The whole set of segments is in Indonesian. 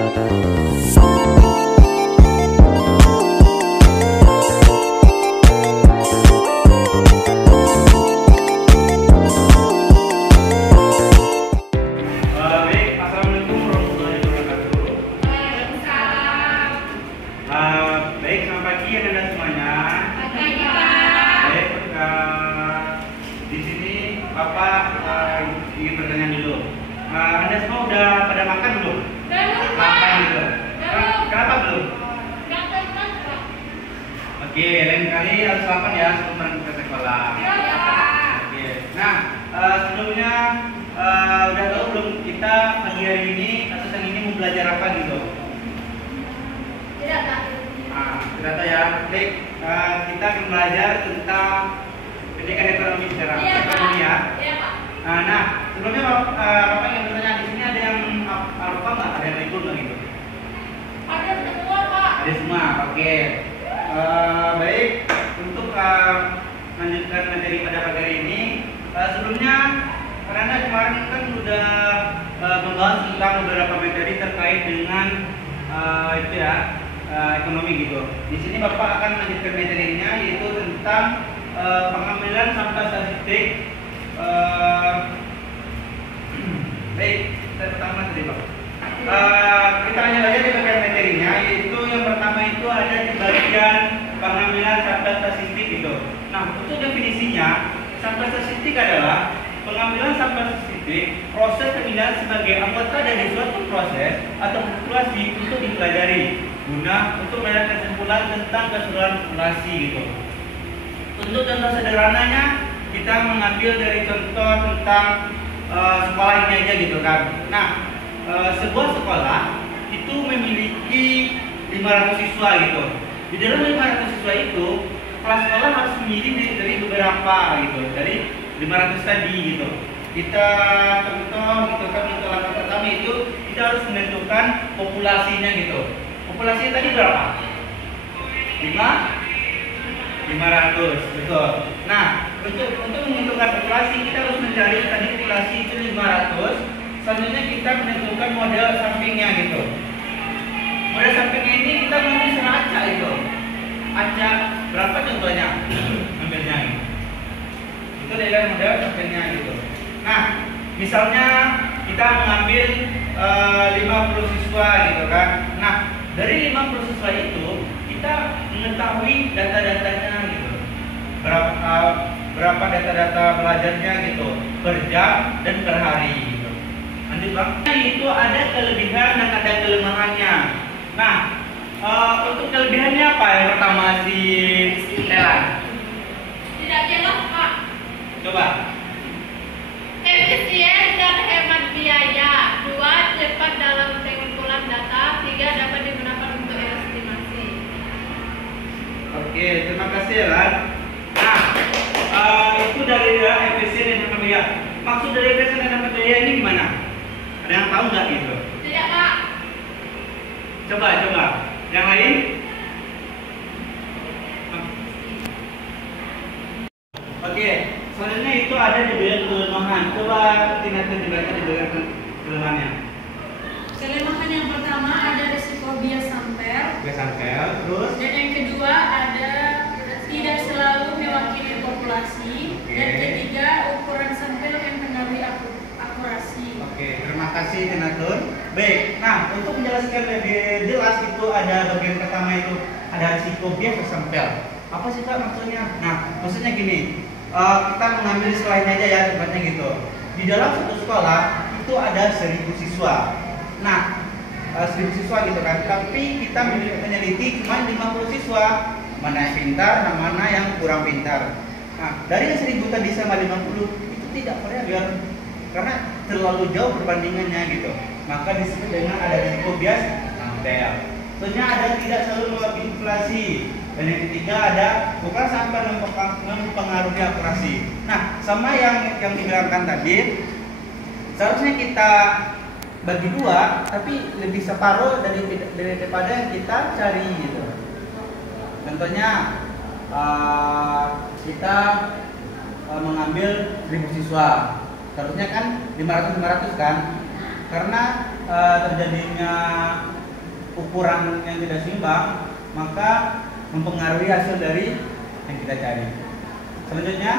Baik, selamat pagi Anda semuanya. Baik, di sini Bapak ingin bertanya dulu. Anda semua udah pada makan belum? Makan belum? Kenapa belum? Oke, lain kali harus makan ya sebelum ke sekolah. Oke. Nah, sebelumnya udah tahu belum kita pagi hari ini atau siang ini mau belajar apa gitu? Tidak tahu. Tidak tahu ya. Baik, kita akan belajar tentang pendidikan ekonomi secara ekonomi ya. Iya, Pak. Nah, sebelumnya Bapak ingin bertanya, di sini ada yang lupa nggak? Ada yang libur nggak gitu? Ada semua, Pak. Ada semua. Oke. Baik, untuk melanjutkan materi pada pagi hari ini, sebelumnya karena kemarin kan sudah membahas tentang beberapa materi terkait dengan itu ya. Ekonomi gitu. Di sini Bapak akan melanjutkan materinya yaitu tentang pengambilan sampah statistik. Baik, saya pertama tadi Pak. Kita lanjut aja di bagian materinya, yaitu yang pertama itu ada di bagian pengambilan sampah statistik gitu. Nah, untuk definisinya, sampah statistik adalah pengambilan sampah statistik, proses pemilihan sebagai anggota dari suatu proses atau populasi untuk dipelajari guna untuk melihat kesimpulan tentang keseluruhan populasi gitu. Untuk contoh sederhananya kita mengambil dari contoh tentang sekolah ini aja gitu kan. Nah, sebuah sekolah itu memiliki 500 siswa gitu. Di dalam 500 siswa itu kelas sekolah harus memilih dari beberapa gitu, dari 500 tadi gitu. Kita contoh gitu kan, untuk langkah pertama itu kita harus menentukan populasinya gitu. Populasinya tadi berapa? 500, betul. Nah, untuk menentukan populasi kita harus mencari tadi populasi itu 500. Selanjutnya kita menentukan model sampingnya gitu. Model sampingnya ini kita mengambil secara acak itu. Acak berapa contohnya? Ambilnya gitu. Itu adalah model sampingnya gitu. Nah, misalnya kita mengambil 50 siswa gitu kan. Nah, dari 50 siswa itu kita mengetahui data-datanya gitu. Berapa data-data belajarnya gitu per jam dan per hari gitu. Lanjut Bang. Itu ada kelebihan dan ada kelemahannya. Nah, untuk kelebihannya apa? Yang pertama si Elan. Tidak jelas, Pak. Coba. Efisien dan hemat biaya. 2. Cepat dalam pengumpulan data. 3. Dapat digunakan untuk estimasi. Oke, terima kasih Elan. Nah, itu dari efisien dan hemat biaya. Maksud dari efisien dan hemat biaya ini gimana? Ada yang tahu nggak gitu? Tidak, Pak. Coba. Yang lain? Oke, selanjutnya itu ada di bagian kelemahan. Coba Tina dibaca di bagian kelemahannya. Kelemahan yang pertama ada risiko bias sampel. Bias sampel, terus? Dan yang kedua ada tidak selalu mewakili populasi. Oke. Dan ketiga ukuran sampel yang mempengaruhi akurasi. Oke, terima kasih Tinatun. Baik, nah untuk menjelaskan lebih jelas itu ada bagian pertama itu ada risiko bias sampel. Apa sih Kak maksudnya? Nah, maksudnya gini, kita mengambil selain aja ya tempatnya gitu. Di dalam satu sekolah itu ada 1000 siswa. Nah, 1000 siswa gitu kan. Tapi kita meneliti cuma 50 siswa. Mana yang pintar, dan mana yang kurang pintar. Nah, dari 1000 tadi sama 50 itu tidak variabel karena terlalu jauh perbandingannya gitu. Maka disebut dengan ada risiko bias sampel. Selanjutnya ada tidak selalu mewakili populasi. Dan yang ketiga ada bukan sampai mempengaruhi akurasi. Nah, sama yang dibilangkan tadi, seharusnya kita bagi dua, tapi lebih separuh daripada yang kita cari gitu. Contohnya kita mengambil 1000 siswa, seharusnya kan 500 kan, karena terjadinya ukuran yang tidak seimbang, maka mempengaruhi hasil dari yang kita cari. Selanjutnya,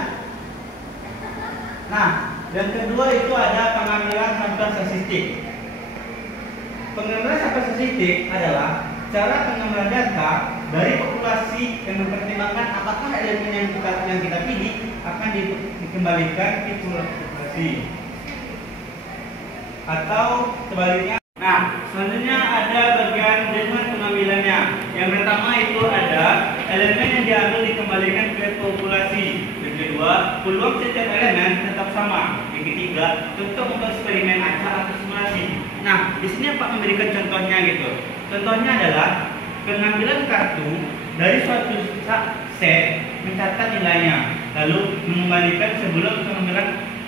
nah, yang kedua itu ada pengambilan sampel statistik. Pengambilan sampel statistik adalah cara pengambilan data dari populasi yang mempertimbangkan apakah elemen yang kita pilih akan dikembalikan ke populasi atau sebaliknya. Nah, selanjutnya ada bagian dengan pengambilannya. Yang pertama itu ada elemen yang diambil dikembalikan ke populasi. Yang kedua, peluang setiap elemen tetap sama. Yang ketiga, contoh untuk eksperimen acak atau simulasi. Nah, di sini Pak memberikan contohnya gitu. Contohnya adalah pengambilan kartu dari suatu set, mencatat nilainya, lalu mengembalikan sebelum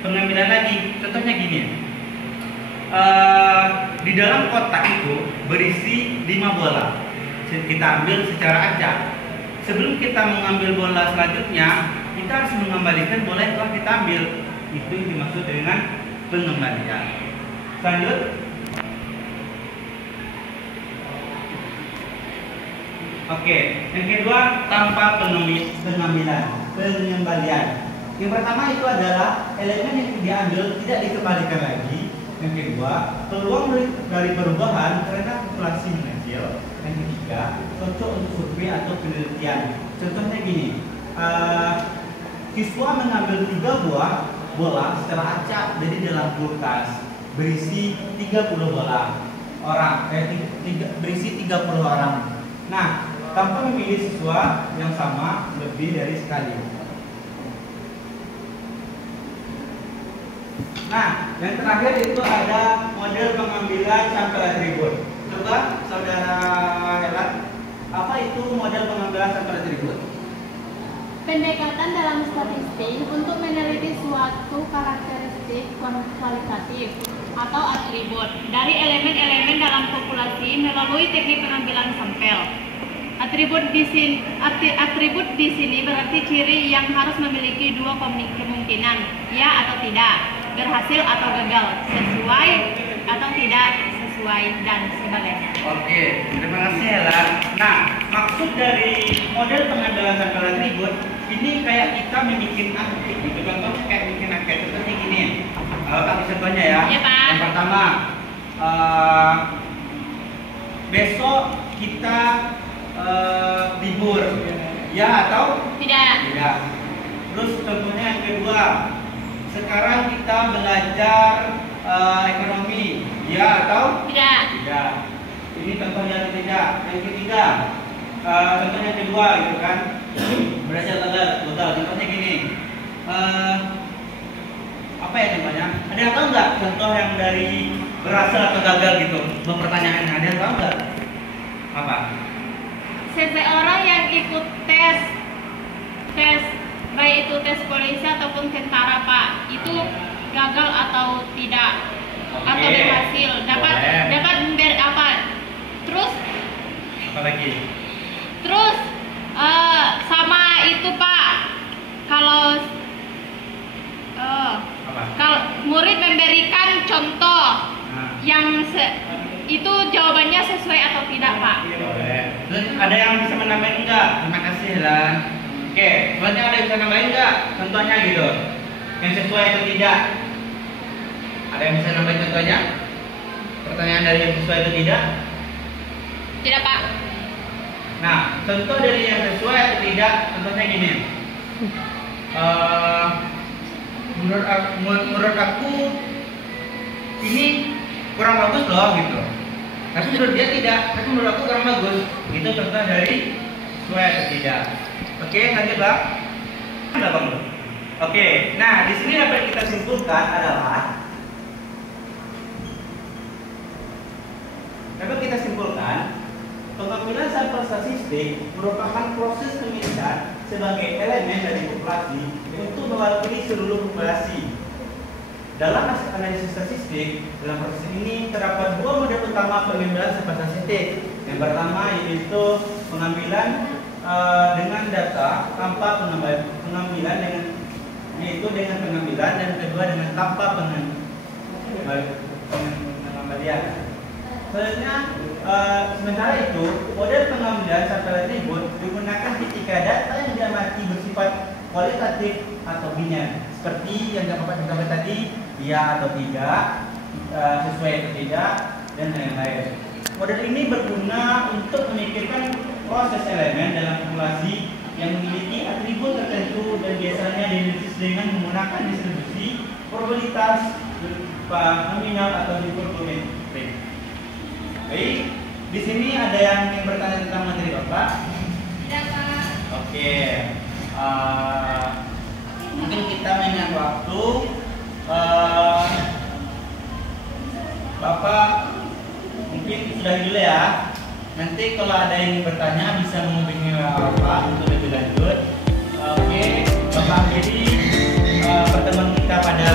pengambilan lagi. Contohnya gini. Di dalam kotak itu berisi 5 bola. Kita ambil secara acak. Sebelum kita mengambil bola selanjutnya, kita harus mengembalikan bola yang telah kita ambil. Itu yang dimaksud dengan pengembalian. Lanjut. Oke, yang kedua tanpa pengembalian. Yang pertama itu adalah elemen yang diambil tidak dikembalikan lagi. Yang kedua, peluang dari perubahan karena populasi mengecil. Yang ketiga, cocok untuk survei atau penelitian. Contohnya gini, siswa mengambil 3 buah bola secara acak dari dalam kulkas berisi 30 bola orang, berisi 30 orang. Nah, tanpa memilih siswa yang sama lebih dari sekali. Nah, yang terakhir itu ada model pengambilan sampel atribut. Coba saudara Helan, apa itu model pengambilan sampel atribut? Pendekatan dalam statistik untuk meneliti suatu karakteristik kualitatif atau atribut dari elemen-elemen dalam populasi melalui teknik pengambilan sampel. Atribut di sini berarti ciri yang harus memiliki 2 kemungkinan, ya atau tidak, berhasil atau gagal, sesuai atau tidak sesuai, dan sebagainya. Oke, terima kasih Helan. Nah, maksud dari model pengambilan sampel atribut ini kayak kita membuat angket gitu. Contohnya kayak bikin angket seperti gini. Kasih contohnya ya. Iya, Pak. Yang pertama, besok kita libur, ya atau Tidak. tidak. Terus contohnya yang kedua, sekarang kita belajar ekonomi, ya atau Tidak. tidak. Ini contohnya atau tidak. Yang ketiga, contohnya kedua gitu kan, belajar gagal. Contohnya gini, apa ya contohnya? Ada yang tahu nggak contoh yang dari berhasil atau gagal gitu? Pertanyaannya ada yang tahu nggak? Apa? Seseorang yang ikut tes baik itu tes polisi ataupun tentara, Pak, itu gagal atau tidak, atau berhasil, dapat apa? Terus Apa lagi? Terus sama itu, Pak, kalau murid memberikan contoh yang itu jawabannya sesuai atau tidak, Pak? Boleh. Terus ada yang bisa menambahin enggak? Terima kasih Lan. Oke, selanjutnya ada yang bisa nambahin enggak? Contohnya gitu, yang sesuai atau tidak? Ada yang bisa nambahin contohnya? Pertanyaan dari yang sesuai atau tidak? Tidak, Pak. Nah, contoh dari yang sesuai atau tidak, contohnya gini. Menurut aku ini kurang bagus loh gitu. Tapi menurut dia tidak, tapi menurut aku kurang bagus. Itu contoh dari sesuai atau tidak. Oke, lanjut Bang. Oke, nah di sini dapat kita simpulkan adalah pengambilan sampel statistik merupakan proses pemilihan sebagai elemen dari populasi untuk mewakili seluruh populasi. Dalam analisis statistik, dalam proses ini terdapat 2 model utama pengambilan sampel statistik. Yang pertama yaitu pengambilan dengan data tanpa pengambilan dengan pengambilan, dan kedua dengan tanpa pengembalian. Selanjutnya, sementara itu, model pengambilan sampel atribut digunakan ketika data yang diamati bersifat kualitatif atau biner, seperti yang dapat kita tadi, ya atau tidak, sesuai atau tidak, dan lain-lain. Model ini berguna untuk memikirkan proses elemen dalam populasi yang memiliki atribut tertentu dan biasanya dianalisis dengan menggunakan distribusi probabilitas berupa nominal atau distributif. Baik, di sini ada yang ingin bertanya tentang materi Bapak? Tidak, Pak. Oke, mungkin kita mengingat waktu. Bapak mungkin sudah dulu ya. Nanti kalau ada yang ingin bertanya bisa menghubungi Bapak untuk lebih lanjut. Oke, Bapak akhiri pertemuan kita pada